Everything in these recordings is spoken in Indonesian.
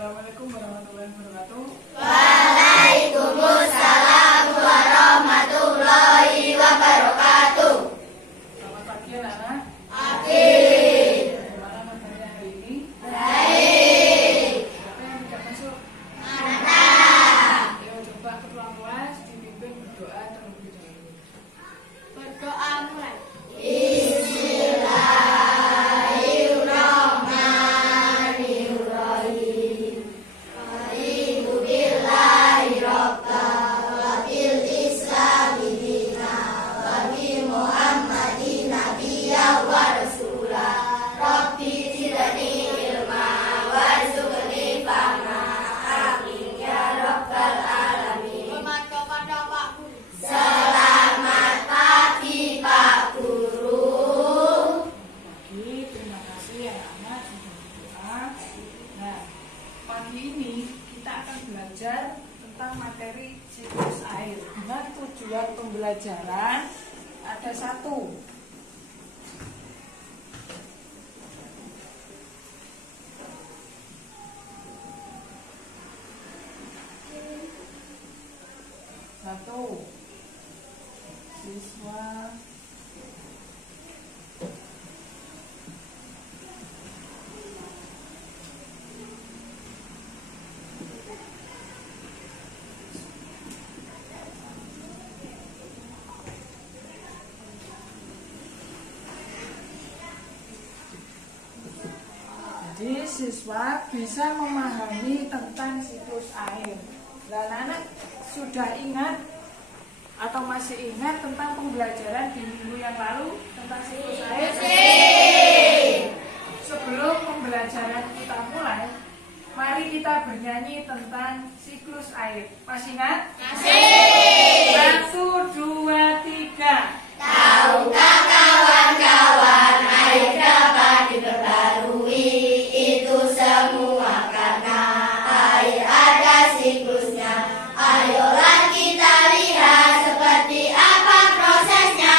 Assalamualaikum warahmatullahi wabarakatuh. Waalaikumsalam warahmatullahi wabarakatuh. Selamat pagi anak-anak. Pagi. Bagaimana kabarnya hari ini? Baik. Siapa yang tidak masuk? Anak. Ayo coba ketua kelas dipimpin berdoa terlebih dahulu. Berdoa mulai. Tentang materi siklus air. Dengan tujuan pembelajaran ada satu. Siswa Jadi siswa bisa memahami tentang siklus air. Dan anak sudah ingat atau masih ingat tentang pembelajaran di minggu yang lalu tentang siklus air? Sebelum pembelajaran kita mulai, mari kita bernyanyi tentang siklus air. Masih ingat? Masih. 1, 2, 3. Tahukah kawan-kawan air dapat diperbarui? Itu semua karena air ada siklusnya. Ayolah kita lihat seperti apa prosesnya.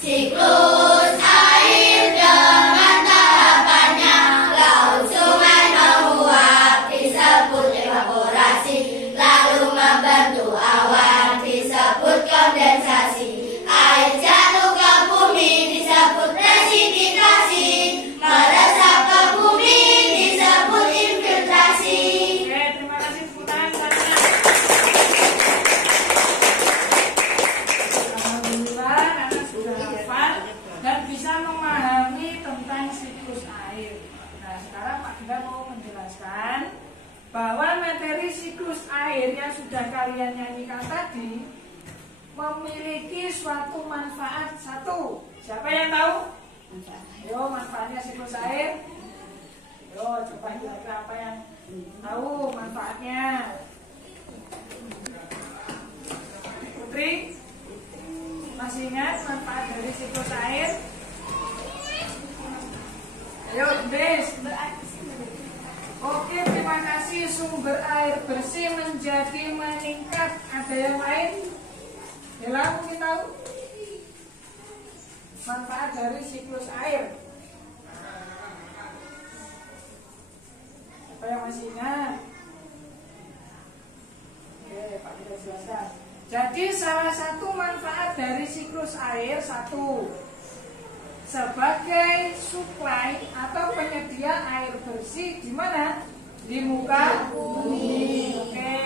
Siklus air dengan tahapannya. Laut sungai menguap disebut evaporasi. Lalu membentuk awan disebut kondensasi. Air jatuh ke bumi disebut presipitrasi. Meresap ke bumi disebut infiltrasi. Oke, terima kasih tepuk tangan sana. Alhamdulillah, anak sudah hafal dan bisa memahami tentang siklus air. Nah, sekarang Pak Genda mau menjelaskan bahwa materi siklus air yang sudah kalian nyanyikan tadi memiliki suatu manfaat satu. Siapa yang tahu? Yo, manfaatnya siklus air. Yo, coba kira-kira apa yang tahu manfaatnya? Putri, masih ingat manfaat dari siklus air? Ayo, Des. Oke, terima kasih. Sumber air bersih menjadi meningkat. Ada yang lain? Bella, mungkin tahu manfaat dari siklus air? Apa yang masih ingat? Oke, Pak kita jelaskan. Jadi salah satu manfaat dari siklus air satu, sebagai suplai atau penyedia air bersih di mana? Di muka bumi. Oke.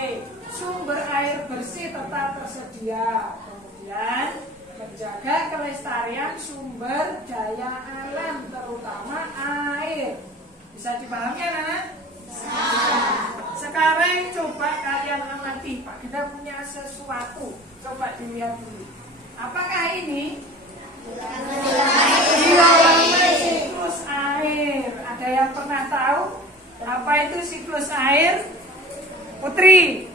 Sumber air bersih tetap tersedia. Kemudian menjaga kelestarian sumber daya alam, terutama air. Bisa dipahami anak-anak? Sekarang coba kalian amati. Pak, kita punya sesuatu. Coba dilihat dulu. Apakah ini? Iya, siklus air. Ada yang pernah tahu apa itu siklus air? Putri.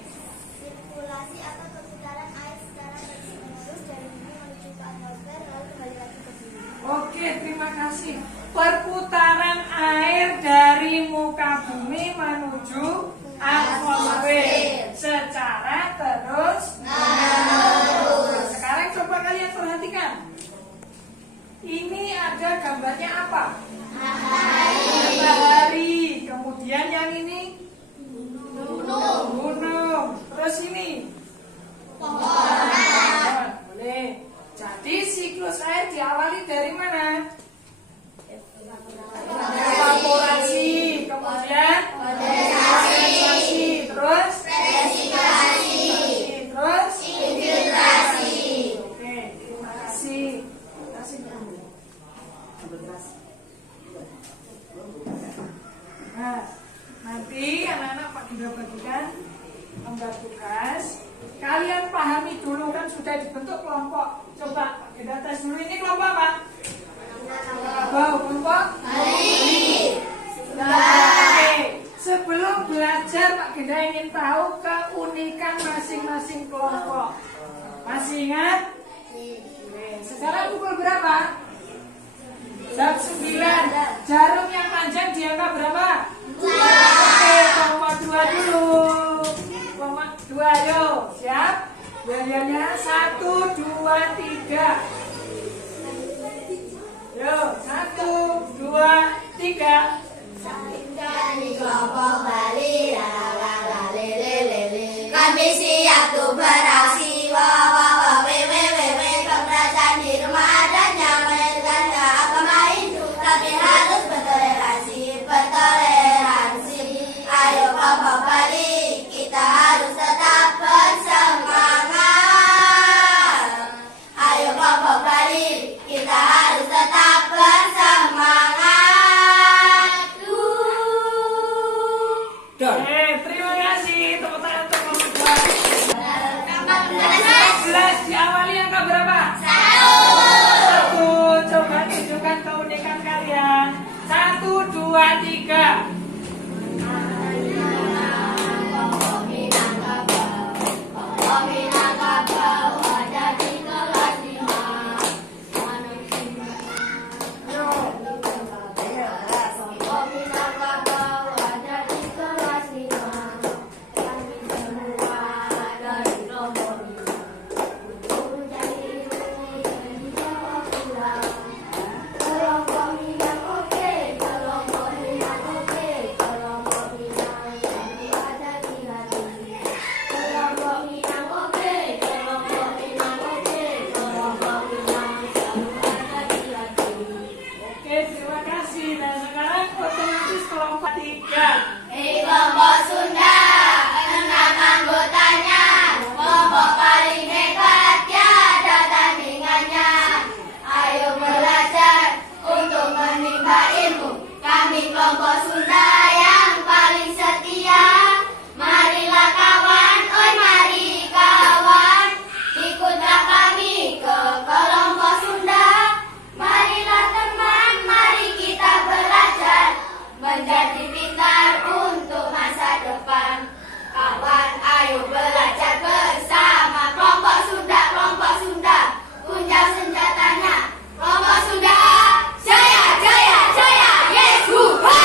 Sirkulasi atau perputaran air secara terus-menerus dari bumi menuju ke atmosfer lalu kembali lagi ke bumi. Oke, terima kasih. Perputaran air dari muka bumi menuju atmosfer secara terus-menerus. Sekarang coba kalian perhatikan. Ini ada gambarnya apa? Matahari. Kemudian yang ini Nah, nanti anak-anak Pak Ginda bagikan lembar tugas. Kalian pahami dulu kan sudah dibentuk kelompok. Coba Pak Ginda tes dulu, ini kelompok apa? Kelompok? Oke. Sebelum belajar Pak Ginda ingin tahu keunikan masing-masing kelompok. Masih ingat? Sekarang pukul berapa? Jam 9. Jarum yang panjang di angka berapa? 2. Oke, kelompok 2 dulu. Kelompok 2, ayo. Siap? Biayanya 1, 2, 3. Yo, 1, 2, 3. Kelompok Bali, kami siap tuh beraksi. Kekerasan di rumah dan nyaman dan gak apa main, tapi harus bertoleransi. Ayo kelompok Bali, kita harus tetap bersemangat. Ayo kelompok Bali, kita harus tetap bersemangat. Terima kasih. Tepuk tangan untuk kelompok 2. 11 diawali angka berapa? 1. Coba tunjukkan keunikan kalian. 1, 2, 3. Kelompok Sunda, 6 anggotanya, kelompok paling hebat, tiada tandingannya. Ayo belajar untuk menimba ilmu, kami kelompok Sunda yang paling setia. Marilah kawan, oi mari kawan, ikutlah kami ke kelompok Sunda. Marilah teman, mari kita belajar, menjadi pintar untuk masa depan. Kawan, ayo belajar bersama. Kelompok Sunda, kelompok Sunda, punjau senjatanya. Kelompok Sunda, jaya, jaya, jaya, yes, huha.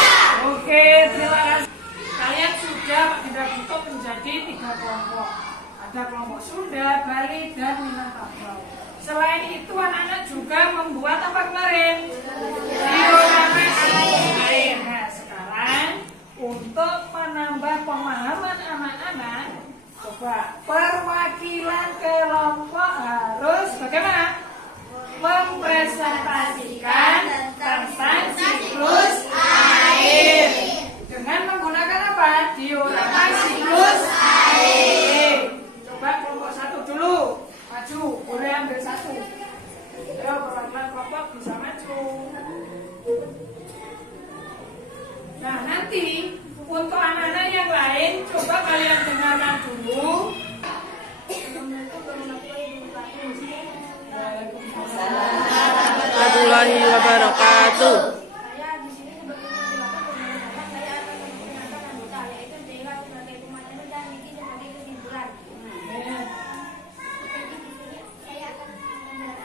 Oke, terima kasih. Kalian sudah Pak Ginda bentuk menjadi 3 kelompok. Ada kelompok Sunda, Bali, dan Minangkabau. Selain itu anak-anak juga membuat apa kemarin? Diorama air. Nah, sekarang untuk menambah pemahaman anak-anak, coba perwakilan kelompok harus bagaimana? Mempresentasikan tentang siklus air dengan menggunakan apa? Diorama siklus air. Coba kelompok 1 dulu, maju, boleh ambil 1. Ayo perwakilan kelompok bisa maju. Nah, nanti untuk anak-anak yang lain, coba kalian dengarkan dulu. Warahmatullahi wabarakatuh. Saya di sini sebagai moderator pembicaraan, saya akan memperkenalkan anggota, yaitu Dela sebagai pemateri dan Niki sebagai kesimpulan. Jadi di sini saya akan menjelaskan tentang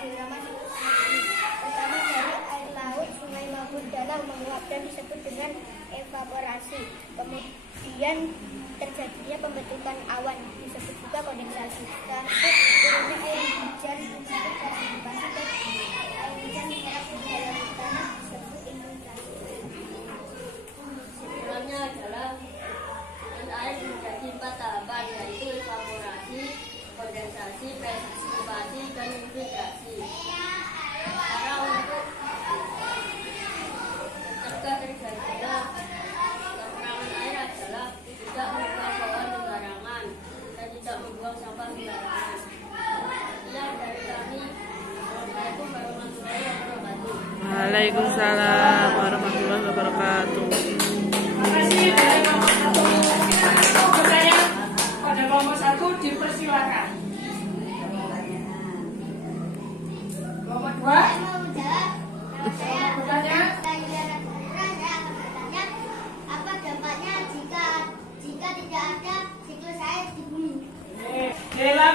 diorama siklus air. Pertama dari air laut, sungai maupun danau menguap dan disebut dengan evaporasi. Kemudian terjadinya pembentukan awan, disebut juga kondensasi. Setelah itu turunnya air hujan disebut prasipitasi, dan air hujan menyerap ke dalam tanah disebut infiltrasi. Kesimpulannya adalah air menjadi 4 tahapan, yaitu evaporasi, kondensasi, presipitasi, dan infiltrasi. Karena untuk mencegah terjadinya kekurangan air adalah tidak membuang bawaan sembarangan dan tidak membuang sampah sembarangan. Sekian dari kami. Assalamualaikum warahmatullahi wabarakatuh. Waalaikumsalam warahmatullahi wabarakatuh.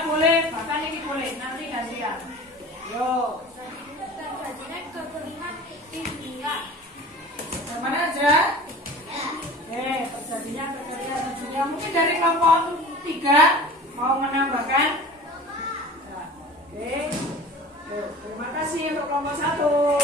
boleh, bahkan ini boleh. Nanti gantian. Yo. Terjadinya kelima India. Yang mana aja? Terjadinya tujuhnya. Mungkin dari kelompok 3 mau menambahkan. Nah, oke. Terima kasih untuk kelompok 1.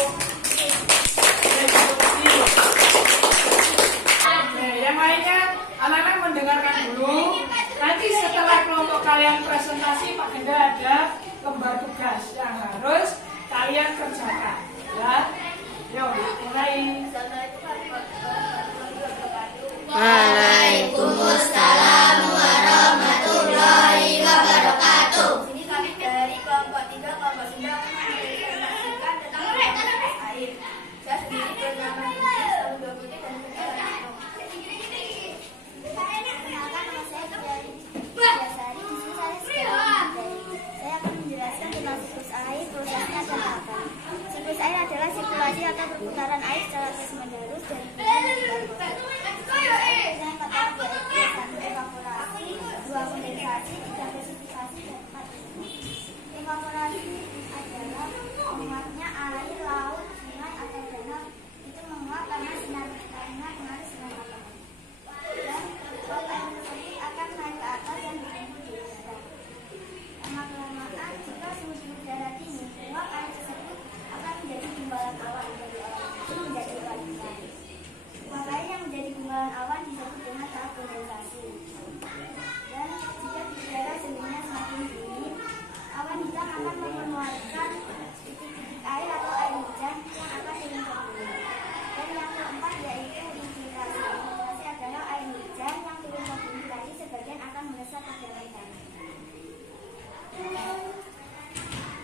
Yang lainnya anak-anak mendengarkan dulu. Nanti setelah kelompok kalian presentasi, Pak Genda ada lembar tugas yang harus kalian kerjakan. Ya, yuk mulai. Waalaikumsalam warahmatullahi wabarakatuh. Sini kami dari kelompok 3 kelompok 9 menginformasikan tentang kualitas air. Saya sendiri bernama Didi, selalu berputih dan berjalan. Perkenalkan, nama saya dari Biasari. Di sini saya saya akan menjelaskan tentang siklus air. Prosesnya adalah apa? Siklus air adalah sirkulasi atau perputaran air secara terus-menerus dari yang pertama yaitu 1 evaporasi, 2 kondensasi, 3 presipitasasi, dan 4 evaporasi adalah menguapnya air laut, sungai atau danau itu menguap karena pengaruh sinar matahari. Dan uap air tersebut akan naik ke atas dan berkumpul di udara. Lama-kelamaan jika suhu udara tinggi, uap air tersebut akan menjadi gumpalan awan dari awan itu menjadi lapisan. Uap air yang menjadi gumpalan awan disebut dengan tahap kondensasi. Dan jika udara suhunya semakin dingin, awan hitam akan mengeluarkan titik-titik air atau air hujan yang akan turun ke bumi. Dan yang keempat yaitu infiltrasi. Infiltrasi adalah air hujan yang turun ke bumi tadi sebagian akan meresap ke dalam tanah.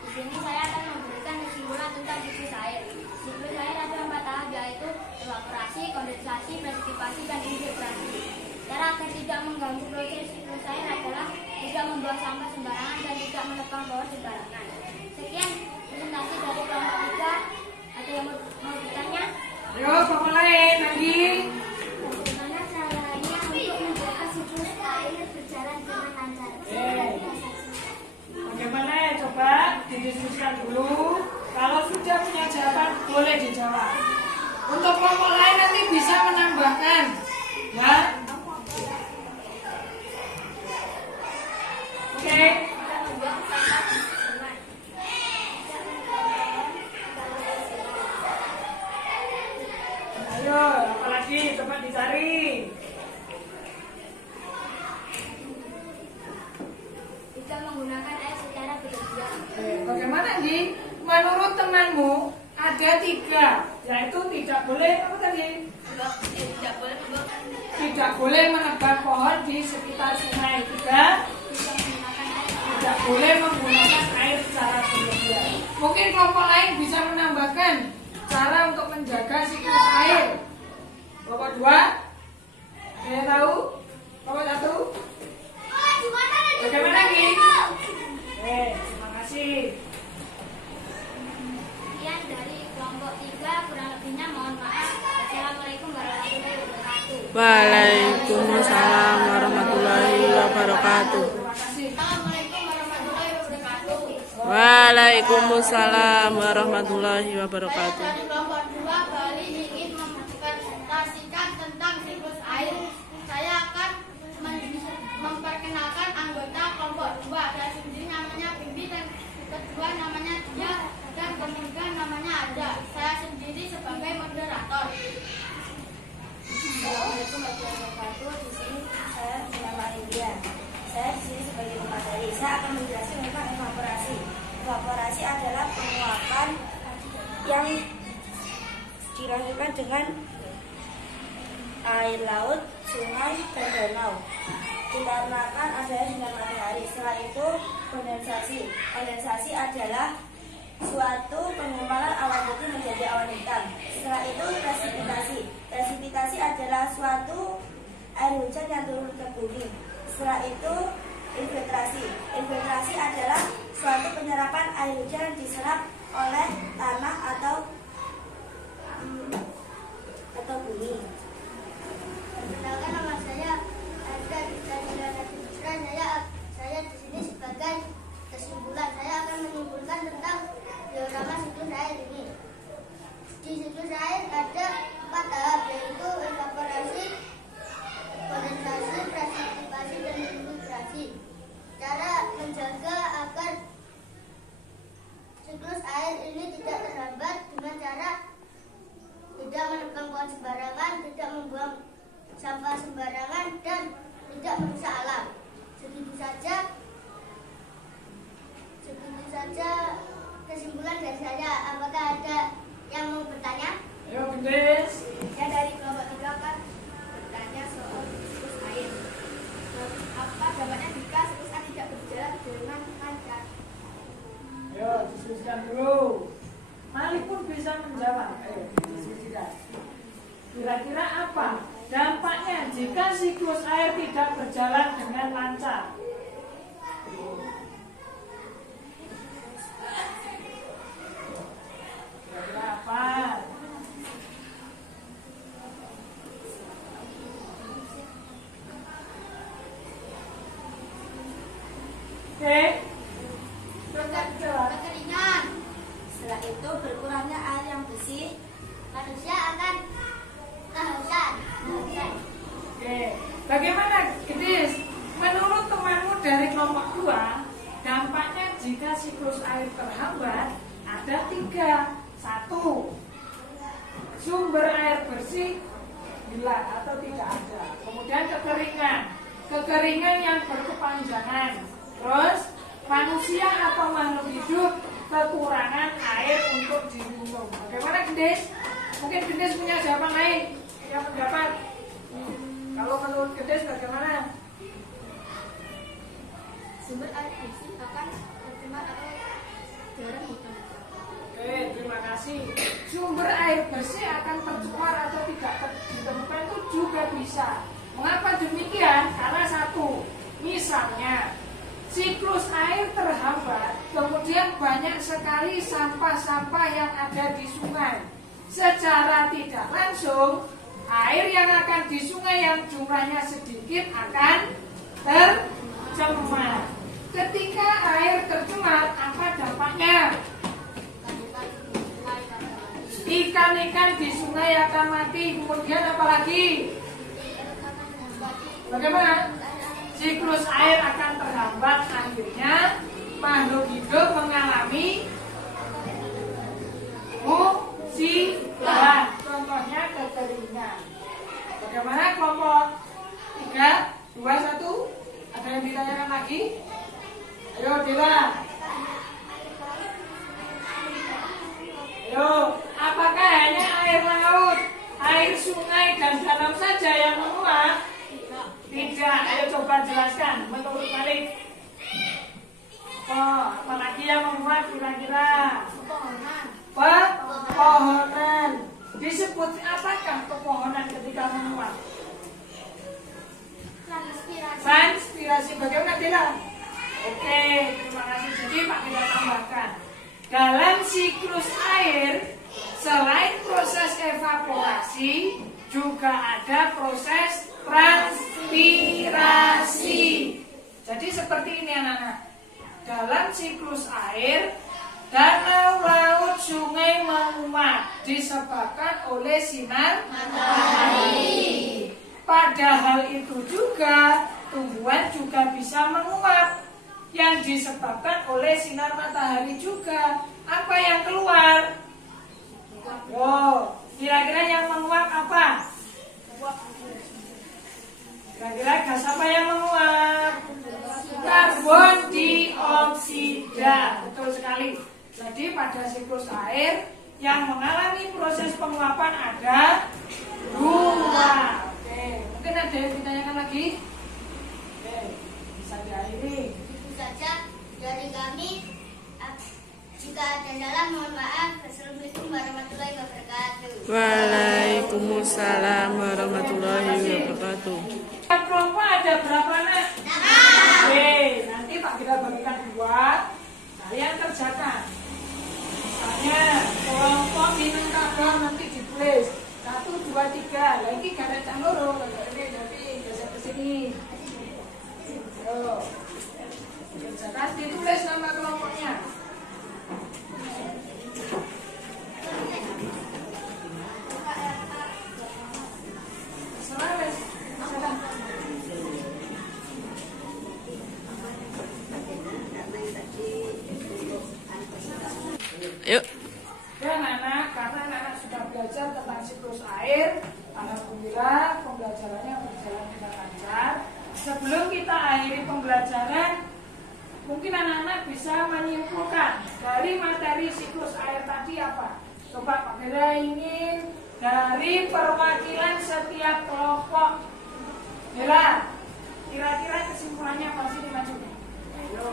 Di sini saya akan memberikan kesimpulan tentang siklus air. Siklus air ada 4 tahap yaitu evaporasi, kondensasi, presipitasi, dan infiltrasi. Cara agar tidak mengganggu proses siklus air adalah tidak membuang sampah sembarangan dan tidak menebang pohon sembarangan. Sekian presentasi dari kelompok 3. Ada yang mau bertanya? Ayo, mulai lagi. Bagaimana caranya untuk menjaga siklus air berjalan dengan lancar? Bagaimana ya, coba didiskusikan dulu. Kalau sudah punya jawaban boleh dijawab. Untuk kelompok lain nanti bisa menambahkan. Ya. Oke. Ayo, apalagi coba dicari. Bisa menggunakan air secara berlebihan. Bagaimana, Di? Menurut temanmu ada 3, yaitu tidak boleh apa tadi? Tidak boleh menebang pohon di sekitar sungai. Tidak boleh menggunakan air secara berlebihan. Mungkin kelompok lain bisa menambahkan cara untuk menjaga siklus air. Kelompok 2, saya tahu. Kelompok 1, bagaimana, Di? Terima kasih. Sekian dari kelompok 3, kurang lebihnya mohon maaf. Assalamualaikum warahmatullahi wabarakatuh. Waalaikumsalam warahmatullahi wabarakatuh. Terima kasih. Assalamualaikum warahmatullahi wabarakatuh. Waalaikumsalam warahmatullahi wabarakatuh. Dari kelompok 2 Bali ingin mempresentasikan tentang siklus air. Saya akan memperkenalkan anggota kelompok 2. Saya sendiri namanya Bibi dan kedua namanya Dia dan ketiga namanya Ada. Saya sendiri sebagai moderator. Assalamualaikum warahmatullahi wabarakatuh. Di sini saya bernama India. Saya di sini sebagai pemateri. Saya akan menjelaskan tentang evaporasi. Evaporasi adalah penguapan yang dilakukan dengan air laut, sungai, dan danau dikarenakan adanya sinar matahari. Setelah itu kondensasi. Kondensasi adalah suatu penggumpalan awan putih menjadi awan hitam. Setelah itu presipitasi. Presipitasi adalah suatu air hujan yang turun ke bumi. Setelah itu infiltrasi. Infiltrasi adalah suatu penyerapan air hujan yang diserap oleh tanah atau bumi. Perkenalkan, nama saya Ada Saya di sini sebagai Dampaknya jika siklus air tidak berjalan dengan lancar. Berapa? Oke. Kekeringan. Setelah itu berkurangnya air yang bersih, manusia akan kehausan. Oke. Bagaimana, Gedis? Menurut temanmu dari kelompok 2, dampaknya jika siklus air terhambat ada 3. 1. Sumber air bersih hilang atau tidak ada. Kemudian kekeringan. Kekeringan yang berkepanjangan. Terus manusia atau makhluk hidup kekurangan air untuk diminum. Bagaimana, Gedis? Mungkin Gedis punya jawaban lain, punya pendapat. Kalau menurut Gedis bagaimana? Sumber air bersih akan tercemar atau jarang ditemukan. Oke, terima kasih. Sumber air bersih akan tercemar atau tidak ditemukan itu juga bisa. Mengapa demikian? Karena 1. Misalnya siklus air terhambat, kemudian banyak sekali sampah-sampah yang ada di sungai. Secara tidak langsung, air yang akan di sungai yang jumlahnya sedikit akan tercemar. Ketika air tercemar, apa dampaknya? Ikan-ikan di sungai akan mati. Kemudian apa lagi? Bagaimana? Siklus air akan terhambat, akhirnya makhluk hidup mengalami musibah. Contohnya kekeringan. Bagaimana kelompok 3, 2, 1? Ada yang ditanyakan lagi? Ayo Dila. Ayo, apakah hanya air laut, air sungai dan danau saja yang menguap? Tidak. Ayo coba jelaskan menurut Malik. Oh, apalagi yang menguap kira-kira? Pepohonan. Disebut apakah pepohonan ketika menguap? Transpirasi. Bagaimana Dila? Oke, terima kasih. Jadi Pak kita tambahkan, dalam siklus air selain proses evaporasi juga ada proses transpirasi. Jadi seperti ini anak-anak. Dalam siklus air, danau, laut, sungai menguap disebabkan oleh sinar matahari. Padahal itu juga tumbuhan juga bisa menguap yang disebabkan oleh sinar matahari juga. Apa yang keluar? Oh, kira-kira yang menguap apa? Kira-kira gas apa yang menguap? Karbon dioksida. Betul sekali. Jadi pada siklus air yang mengalami proses penguapan ada 2. Oke, mungkin ada yang ditanyakan lagi? Oke, bisa diakhiri. Itu saja dari kami. Jika ada dalam, mohon maaf. Assalamualaikum warahmatullahi wabarakatuh. Waalaikumsalam warahmatullahi wabarakatuh. Kelompok ada berapa nak? Oke, nanti Pak kita bagikan 2. Kalian kerjakan. Misalnya kelompok Minangkabau nanti ditulis 1, 2, 3. Lagi gak ada canggoro. Ini jadi geser ke sini. Kerjakan, ditulis nama kelompoknya. Yuk. Dan anak-anak, karena anak-anak sudah belajar tentang siklus air, alhamdulillah pembelajarannya berjalan dengan lancar. Sebelum kita akhiri pembelajaran, mungkin anak-anak bisa menyimpulkan dari materi siklus air tadi apa? Coba Pak Gera ingin dari perwakilan setiap kelompok. Gera, kira-kira kesimpulannya apa sih dimaksudnya? Ayo.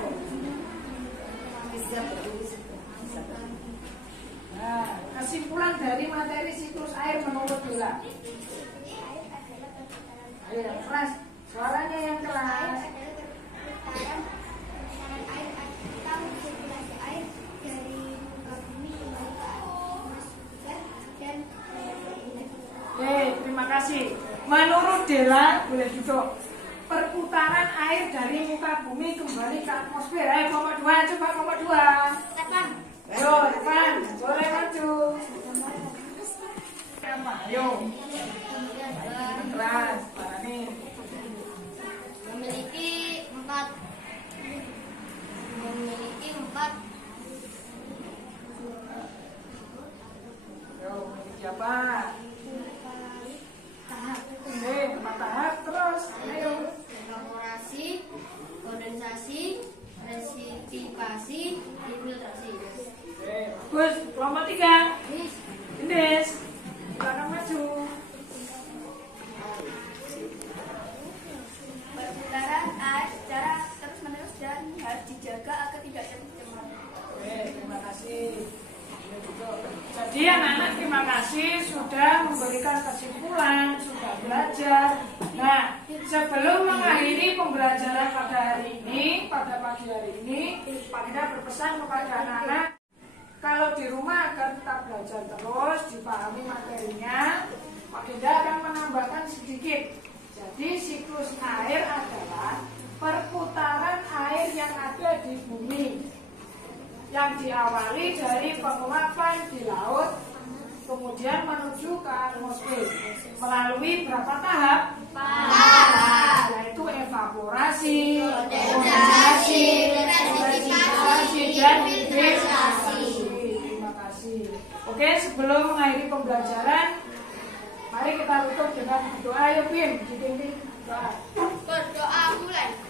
Nah, kesimpulan dari materi siklus air menurut Gera. Ayo yang keras. Suaranya yang Air keras. adalah perputaran air atau sirkulasi air dari muka bumi kembali ke atmosfer dan Oke, terima kasih. Menurut Dela, boleh duduk. Perputaran air dari muka bumi kembali ke atmosfer. Ayo kelompok 2, coba kelompok 2. Ayo, depan. Boleh maju. Apa? Ayo. Keras, Parani. memiliki empat Ayo, memiliki apa? tahap: Oke, 4 tahap terus. Ayo. evaporasi, kondensasi, resipikasi, infiltrasi. Oke, bagus. Kelompok 3. Ines. Silakan maju. Perputaran air secara terus-menerus dan harus dijaga agar tidak tercemar. Oke, terima kasih. Jadi anak-anak terima kasih sudah memberikan kesimpulan, sudah belajar. Nah, sebelum mengakhiri pembelajaran pada hari ini, pada pagi hari ini, Pak Ida berpesan kepada anak-anak, kalau di rumah agar tetap belajar terus, dipahami materinya, Pak Ida akan menambahkan sedikit. Jadi siklus air adalah perputaran air yang ada di bumi, yang diawali dari penguapan di laut, kemudian menuju ke atmosfer melalui berapa tahap? Yaitu evaporasi, kondensasi, resipikasi, dan infiltrasi. Terima kasih. Oke, sebelum mengakhiri pembelajaran, mari kita tutup dengan doa. Ayo Bim, dipimpin doa. Berdoa mulai.